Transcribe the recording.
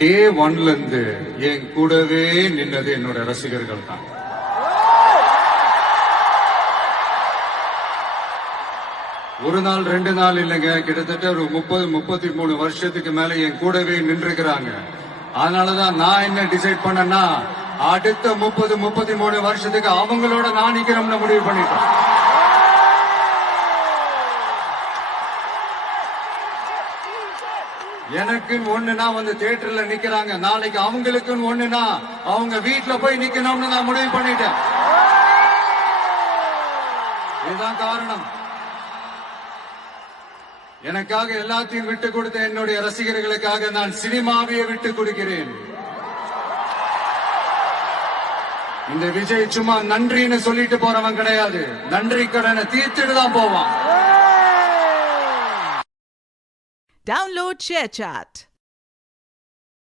டே ஒன்ல இருந்து என் கூடவே நின்னது என்னோட ரசிகர்கள் தான். ஒரு நாள் 2 நாள் இல்லைங்க, கிட்டத்தட்ட ஒரு 33 வருஷத்துக்கு மேல என் கூடவே நின்றுக்கிறாங்க. அதனாலதான் நான் என்ன டிசைட் பண்ணேன்னா, அடுத்த 33 வருஷத்துக்கு அவங்களோட நான் நிக்கிறோம்னு முடிவு பண்ணிட்டேன். எனக்குன்னு ஒண்ணுனா வந்து தியேட்டர்ல நிக்கிறாங்க, நாளைக்கு அவங்களுக்குன்னு ஒண்ணுனா அவங்க வீட்டுல போய் நிக்கணும்னு நான் முடிவு பண்ணிட்டேன். இதுதான் காரணம். எனக்காக எல்லாத்தையும் விட்டு கொடுத்த என்னுடைய ரசிகர்களுக்காக நான் சினிமாவையே விட்டு கொடுக்கிறேன். இந்த விஜய் சும்மா நன்றின்னு சொல்லிட்டு போறவன் கிடையாது, நன்றி கடனை தீர்த்துட்டு தான் போவான். Download ShareChat.